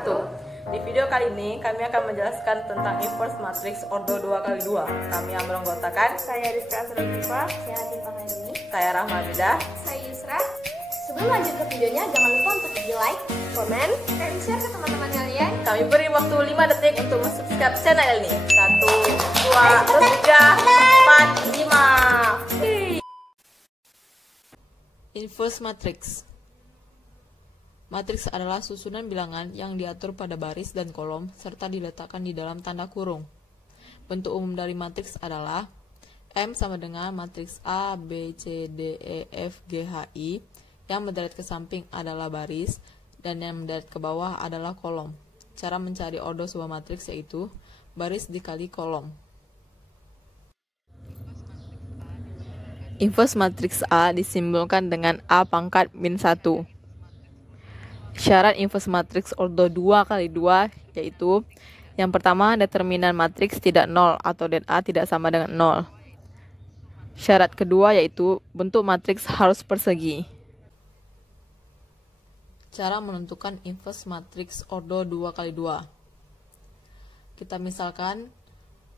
wabarakatuh. Di video kali ini kami akan menjelaskan tentang inverse matrix ordo 2x2. Kami yang beranggotakan Saya Rizka Asrodifa, saya Atin Pangarini, saya Rahmanidah, saya Yusra. Sebelum lanjut ke videonya, jangan lupa untuk di like, komen, dan share ke teman-teman kalian. kami beri waktu 5 detik untuk subscribe channel ini. 1, 2, 3, 4, 5. Inverse matrix. Matriks adalah susunan bilangan yang diatur pada baris dan kolom serta diletakkan di dalam tanda kurung. Bentuk umum dari matriks adalah M sama dengan matriks A, B, C, D, E, F, G, H, I. Yang menderet ke samping adalah baris dan yang menderet ke bawah adalah kolom. Cara mencari ordo sebuah matriks yaitu baris dikali kolom. Inverse matriks A disimbolkan dengan A pangkat min 1. Syarat inverse matriks ordo 2x2 yaitu yang pertama, determinan matriks tidak 0 atau det A tidak sama dengan 0. Syarat kedua yaitu bentuk matriks harus persegi. Cara menentukan inverse matriks ordo 2x2. Kita misalkan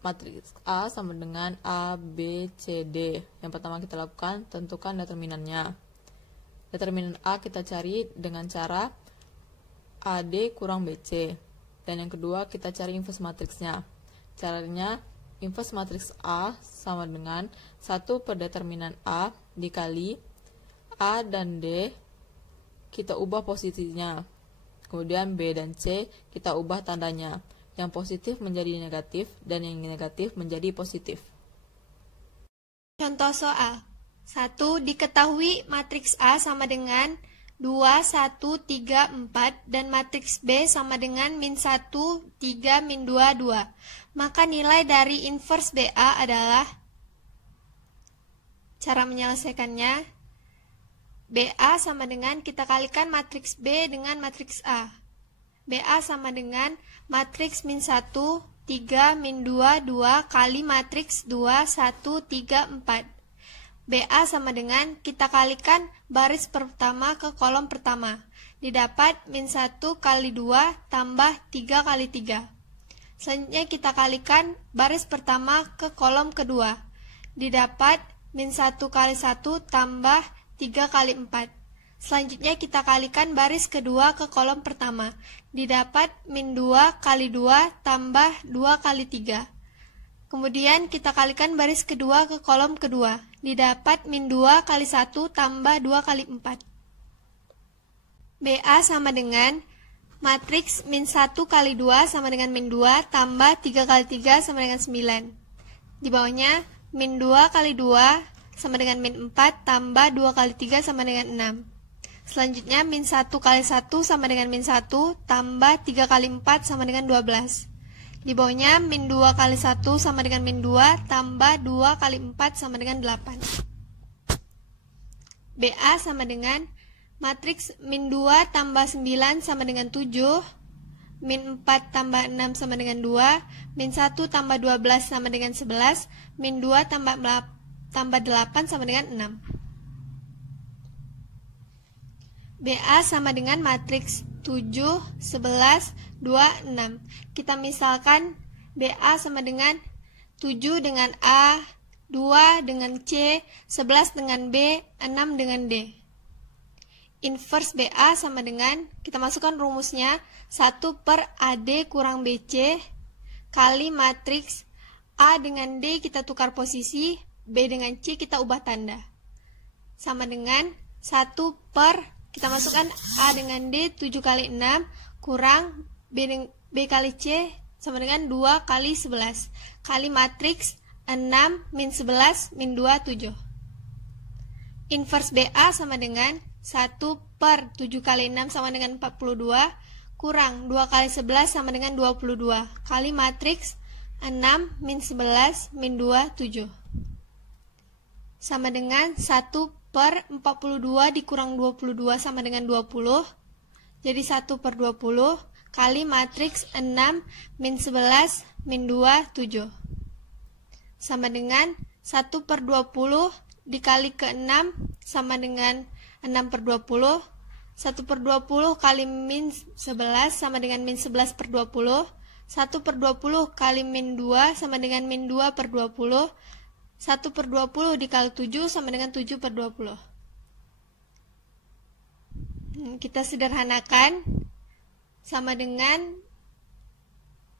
matriks A sama dengan A, B, C, D. Yang pertama kita lakukan, tentukan determinannya. Determinan A kita cari dengan cara AD kurang BC. Dan yang kedua kita cari inverse matriksnya. Caranya inverse matriks A sama dengan 1 per determinan A dikali A dan D kita ubah posisinya. Kemudian B dan C kita ubah tandanya. Yang positif menjadi negatif dan yang negatif menjadi positif. Contoh soal 1. Diketahui matriks A sama dengan 2, 1, 3, 4 dan matriks B sama dengan min 1, 3, min 2, 2. Maka nilai dari inverse BA adalah, cara menyelesaikannya, BA sama dengan kita kalikan matriks B dengan matriks A. BA sama dengan matriks min 1, 3, min 2, 2 kali matriks 2, 1, 3, 4. BA sama dengan kita kalikan baris pertama ke kolom pertama. Didapat min 1 kali 2 tambah 3 kali 3. Selanjutnya kita kalikan baris pertama ke kolom kedua. Didapat min 1 kali 1 tambah 3 kali 4. Selanjutnya kita kalikan baris kedua ke kolom pertama. Didapat min 2 kali 2 tambah 2 kali 3. Kemudian kita kalikan baris kedua ke kolom kedua. Didapat min 2 kali 1 tambah 2 kali 4. BA sama dengan matriks min 1 kali 2 sama dengan min 2 tambah 3 kali 3 sama dengan 9. Di bawahnya min 2 kali 2 sama dengan min 4 tambah 2 kali 3 sama dengan 6. Selanjutnya min 1 kali 1 sama dengan min 1 tambah 3 kali 4 sama dengan 12. Di bawahnya min 2 kali 1 sama dengan min 2 tambah 2 kali 4 sama dengan 8. BA sama dengan matriks min 2 tambah 9 sama dengan 7, min 4 tambah 6 sama dengan 2, min 1 tambah 12 sama dengan 11, min 2 tambah 8 sama dengan 6. BA sama dengan matriks 7, 11, 2, 6. Kita misalkan BA sama dengan 7 dengan A, 2 dengan C, 11 dengan B, 6 dengan D. Inverse BA sama dengan, kita masukkan rumusnya, 1 per AD kurang BC kali matriks A dengan D kita tukar posisi, B dengan C kita ubah tanda. Sama dengan 1 per, kita masukkan A dengan D 7 kali 6 kurang B kali C sama dengan 2 kali 11 kali matriks 6 min 11 min 2 7. Inverse BA sama dengan 1 per 7 kali 6 sama dengan 42 kurang 2 kali 11 sama dengan 22 kali matriks 6 min 11 min 2 7 sama dengan 1 per 42 dikurang 22 sama dengan 20. Jadi 1 per 20 kali matriks 6 min 11 min 2 7. Sama dengan 1 per 20 dikali ke 6 sama dengan 6 per 20 1 per 20 kali min 11 sama dengan min 11 per 20. 1 per 20 kali min 2 sama dengan min 2 per 20. 1 per 20 dikali 7 sama dengan 7 per 20. Kita sederhanakan, sama dengan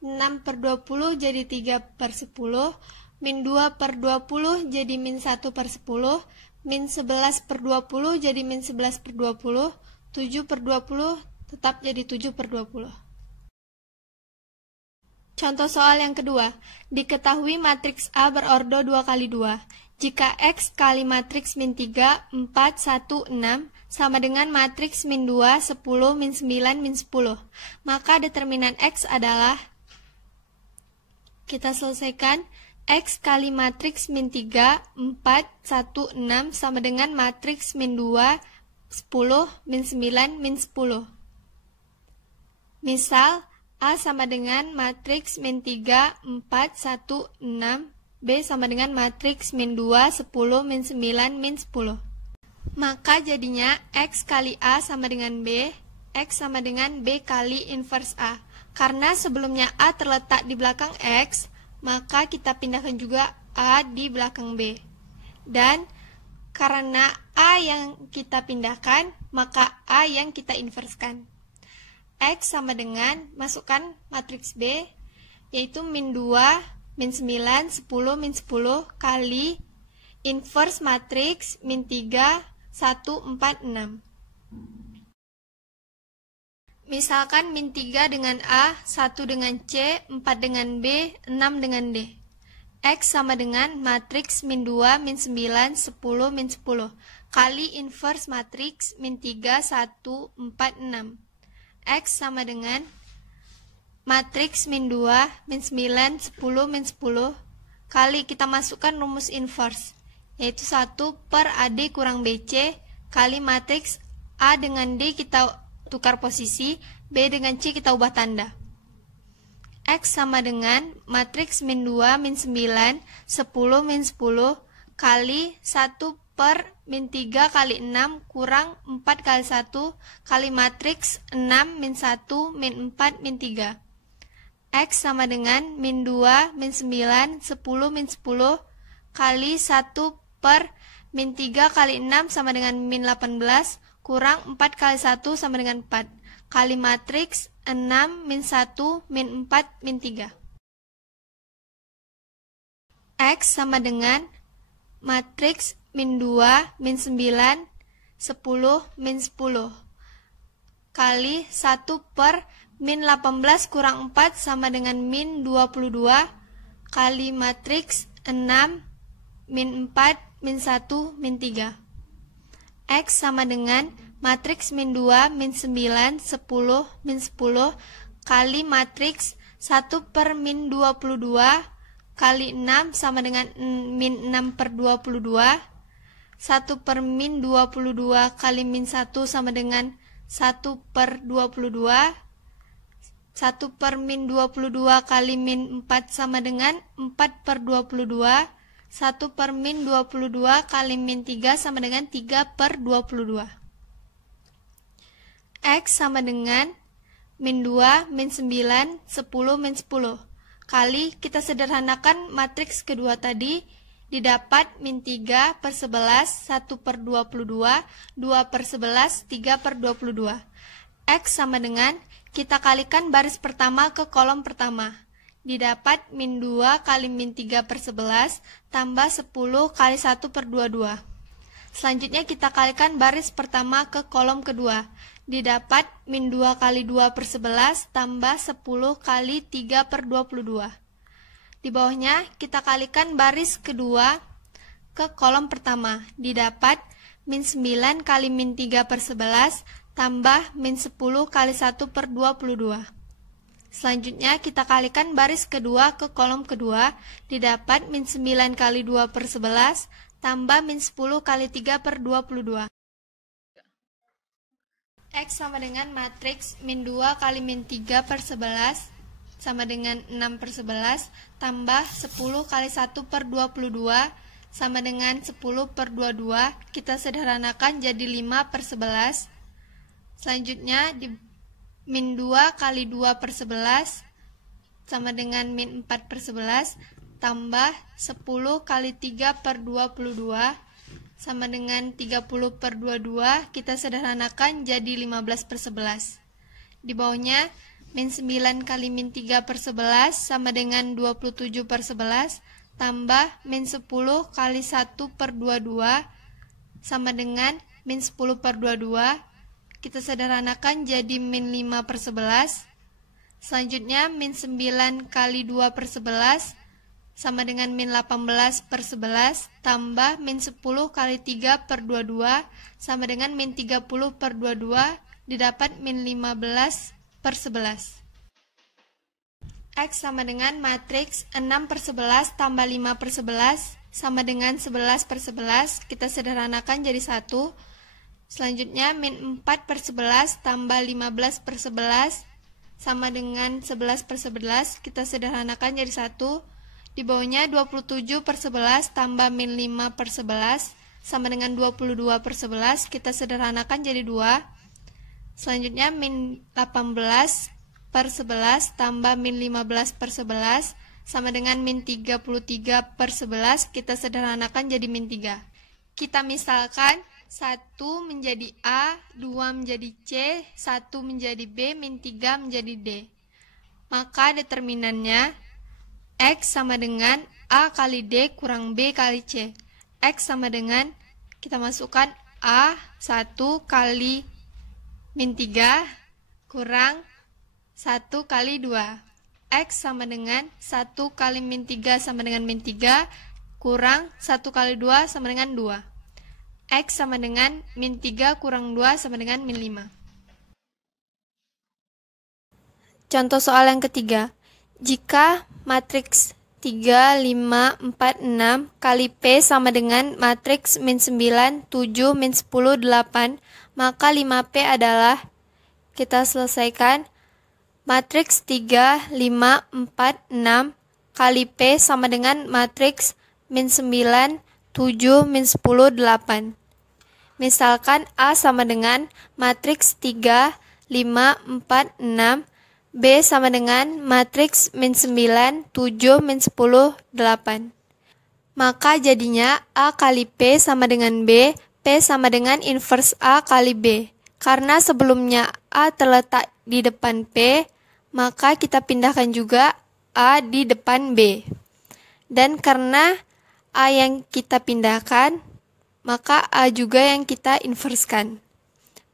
6 per 20 jadi 3 per 10. Min 2 per 20 jadi min 1 per 10. Min 11 per 20 jadi min 11 per 20. 7 per 20 tetap jadi 7 per 20. Contoh soal yang kedua. Diketahui matriks A berordo 2 kali 2. Jika X kali matriks min 3, 4, 1, 6 sama dengan matriks min 2, 10, min 9, min 10, maka determinan X adalah, kita selesaikan, X kali matriks min 3, 4, 1, 6 sama dengan matriks min 2, 10, min 9, min 10. Misal, A sama dengan matriks min 3, 4, 1, 6, B sama dengan matriks min 2, 10, min 9, min 10. Maka jadinya X kali A sama dengan B, X sama dengan B kali inverse A. Karena sebelumnya A terletak di belakang X, maka kita pindahkan juga A di belakang B. Dan karena A yang kita pindahkan, maka A yang kita inverskan. X sama dengan, masukkan matriks B, yaitu min 2, min 9, 10, min 10, kali inverse matriks min 3, 1, 4, 6. Misalkan min 3 dengan A, 1 dengan C, 4 dengan B, 6 dengan D. X sama dengan matriks min 2, min 9, 10, min 10, kali inverse matriks min 3, 1, 4, 6. X sama dengan matriks min 2, min 9, 10, min 10, kali kita masukkan rumus inverse, yaitu 1 per AD kurang BC, kali matriks A dengan D kita tukar posisi, B dengan C kita ubah tanda. X sama dengan matriks min 2, min 9, 10, min 10, kali 1 per min 3 kali 6 kurang 4 kali 1 kali matriks 6 min 1 min 4 min 3. X sama dengan min 2 min 9 10 min 10 kali 1 per min 3 kali 6 sama dengan min 18 kurang 4 kali 1 sama dengan 4 kali matriks 6 min 1 min 4 min 3. X sama dengan matriks min 2, min 9, 10, min 10, kali 1 per min 18 kurang 4 sama dengan min 22, kali matriks 6, min 4, min 1, min 3. X sama dengan matriks min 2, min 9, 10, min 10, kali matriks 1 per min 22, kali 6 sama dengan min 6 per 22, 1 per min 22 kali min 1 sama dengan 1 per 22, 1 per min 22 kali min 4 sama dengan 4 per 22, 1 per min 22 kali min 3 sama dengan 3 per 22. X sama dengan min 2, min 9, 10, min 10, kali kita sederhanakan matriks kedua tadi, didapat min 3 per 11, 1 per 22, 2 per 11, 3 per 22. X sama dengan, kita kalikan baris pertama ke kolom pertama. Didapat min 2 kali min 3 per 11, tambah 10 kali 1 per 22. Selanjutnya kita kalikan baris pertama ke kolom kedua. Didapat min 2 kali 2 per 11, tambah 10 kali 3 per 22. Di bawahnya kita kalikan baris kedua ke kolom pertama. Didapat min 9 kali min 3 per 11 tambah min 10 kali 1 per 22. Selanjutnya kita kalikan baris kedua ke kolom kedua. Didapat min 9 kali 2 per 11 tambah min 10 kali 3 per 22. X sama dengan matriks min 2 kali min 3 per 11 sama dengan 6 per 11 tambah 10 kali 1 per 22 sama dengan 10 per 22. Kita sederhanakan jadi 5 per 11 Selanjutnya, min 2 kali 2 per 11 sama dengan min 4 per 11 tambah 10 kali 3 per 22 sama dengan 30 per 22. Kita sederhanakan jadi 15 per 11. Di bawahnya, min 9 kali min 3 per 11 sama dengan 27 per 11 tambah min 10 kali 1 per 22 sama dengan min 10 per 22. Kita sederhanakan jadi min 5 per 11. Selanjutnya, min 9 kali 2 per 11 sama dengan min 18 per 11 tambah min 10 kali 3 per 22 sama dengan min 30 per 22 didapat min 15 per 11. X sama dengan matriks 6 per 11 tambah 5 per 11 sama dengan 11 per 11. Kita sederhanakan jadi 1. Selanjutnya, min 4 per 11 tambah 15 per 11 sama dengan 11 per 11. Kita sederhanakan jadi 1. Di bawahnya 27 per 11 tambah min 5 per 11 sama dengan 22 per 11. Kita sederhanakan jadi 2. Selanjutnya, min 18 per 11 tambah min 15 per 11 sama dengan min 33 per 11. Kita sederhanakan jadi min 3. Kita misalkan 1 menjadi A, 2 menjadi C, 1 menjadi B, min 3 menjadi D. Maka determinannya X sama dengan A kali D kurang B kali C. X sama dengan, kita masukkan A 1 kali min 3 kurang 1 kali 2. X sama dengan 1 kali min 3 sama dengan min 3 kurang 1 kali 2 sama dengan 2. X sama dengan min 3 kurang 2 sama dengan min 5. Contoh soal yang ketiga. Jika matriks 3, 5, 4, 6 kali P sama dengan matriks min 9, 7, min 10, 8, maka 5P adalah, kita selesaikan, matriks 3, 5, 4, 6 kali P sama dengan matriks min 9, 7, min 10, 8. Misalkan A sama dengan matriks 3, 5, 4, 6, B sama dengan matriks min 9, 7, min 10, 8. Maka jadinya A kali P sama dengan B, P sama dengan inverse A kali B. Karena sebelumnya A terletak di depan P, maka kita pindahkan juga A di depan B. Dan karena A yang kita pindahkan, maka A juga yang kita inverskan.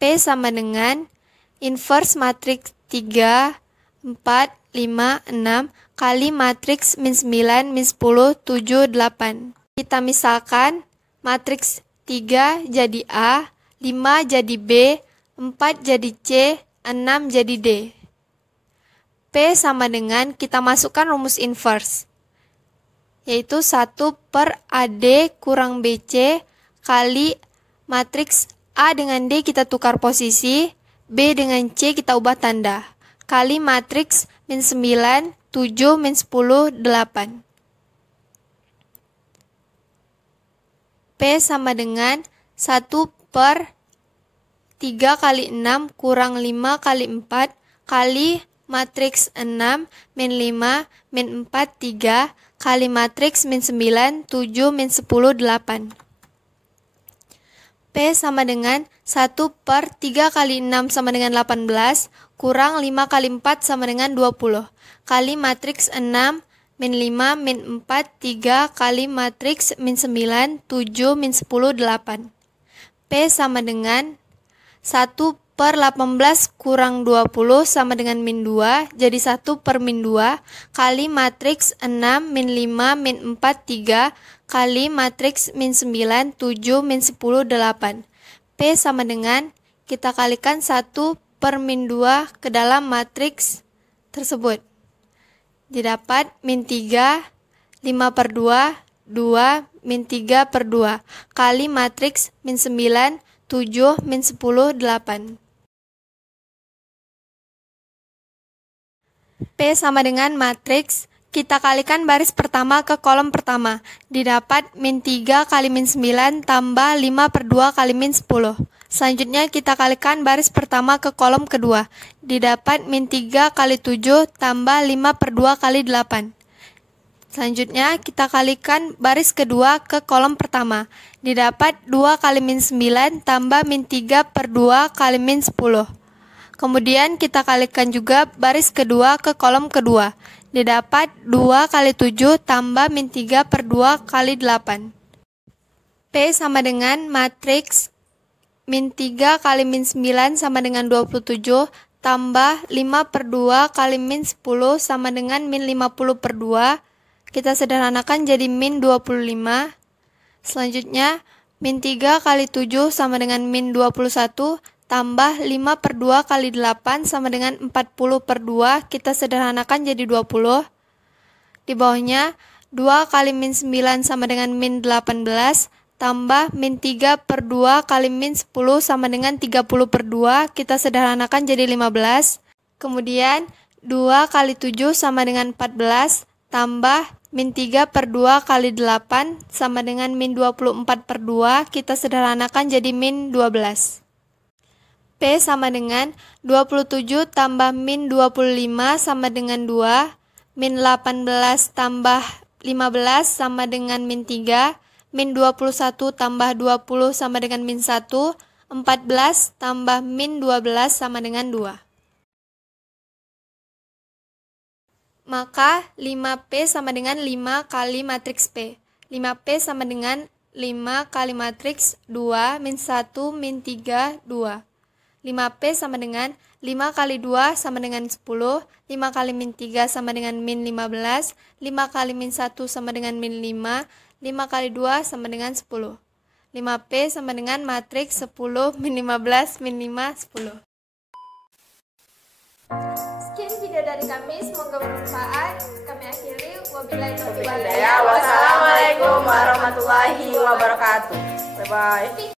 P sama dengan inverse matriks 3, 4, 5, 6 kali matriks min 9, min 10, 7, 8. Kita misalkan matriks 3 jadi A, 5 jadi B, 4 jadi C, 6 jadi D. P sama dengan, kita masukkan rumus inverse, yaitu 1 per AD kurang BC kali matriks A dengan D kita tukar posisi, B dengan C kita ubah tanda, kali matriks min 9, 7, min 10, 8. P sama dengan 1 per 3 kali 6 kurang 5 kali 4 kali matriks 6, min 5, min 4, 3 kali matriks min 9, 7, min 10, 8. P sama dengan 1 per 3 kali 6 sama dengan 18 kurang 5 kali 4 sama dengan 20 kali matriks 6, min 5, min 4, 3 kali matriks min 9, 7, min 10, 8. P sama dengan 1 per 18 kurang 20 sama dengan min 2, jadi 1 per min 2 kali matriks 6, min 5, min 4, 3 kali matriks min 9, 7, min 10, 8. P sama dengan, kita kalikan 1 per min 2 ke dalam matriks tersebut. Didapat min 3, 5 per 2, 2, min 3 per 2 kali matriks min 9, 7, min 10, 8. P sama dengan matriks, kita kalikan baris pertama ke kolom pertama. Didapat min 3 kali min 9 tambah 5 per 2 kali min 10. Selanjutnya kita kalikan baris pertama ke kolom kedua. Didapat min 3 kali 7 tambah 5 per 2 kali 8. Selanjutnya kita kalikan baris kedua ke kolom pertama. Didapat 2 kali min 9 tambah min 3 per 2 kali min 10. Kemudian kita kalikan juga baris kedua ke kolom kedua. Didapat 2 kali 7 tambah min 3 per 2 kali 8. P sama dengan matriks min 3 kali min 9 sama dengan 27 tambah 5 per 2 kali min 10 sama dengan min 50 per 2. Kita sederhanakan jadi min 25. Selanjutnya min 3 kali 7 sama dengan min 21 tambah 5 per 2 kali 8 sama dengan 40 per 2, kita sederhanakan jadi 20. Di bawahnya 2 kali min 9 sama dengan min 18 tambah min 3 per 2 kali min 10 sama dengan 30 per 2, kita sederhanakan jadi 15. Kemudian 2 kali 7 sama dengan 14 tambah min 3 per 2 kali 8 sama dengan min 24 per 2, kita sederhanakan jadi min 12. P sama dengan 27 tambah min 25 sama dengan 2, min 18 tambah 15 sama dengan min 3, min 21 tambah 20 sama dengan min 1, 14 tambah min 12 sama dengan 2. Maka 5P sama dengan 5 kali matriks P. 5P sama dengan 5 kali matriks 2, min 1, min 3, 2. 5P sama dengan 5 kali 2 sama dengan 10, 5 kali min 3 sama dengan min 15, 5 kali min 1 sama dengan min 5, 5 kali 2 sama dengan 10. 5P sama dengan matriks 10, min 15, min 5, 10. Sekian video dari kami, semoga bermanfaat. Kami akhiri, wabillahi taufiq wal hidayah. Wassalamualaikum warahmatullahi wabarakatuh. Bye bye.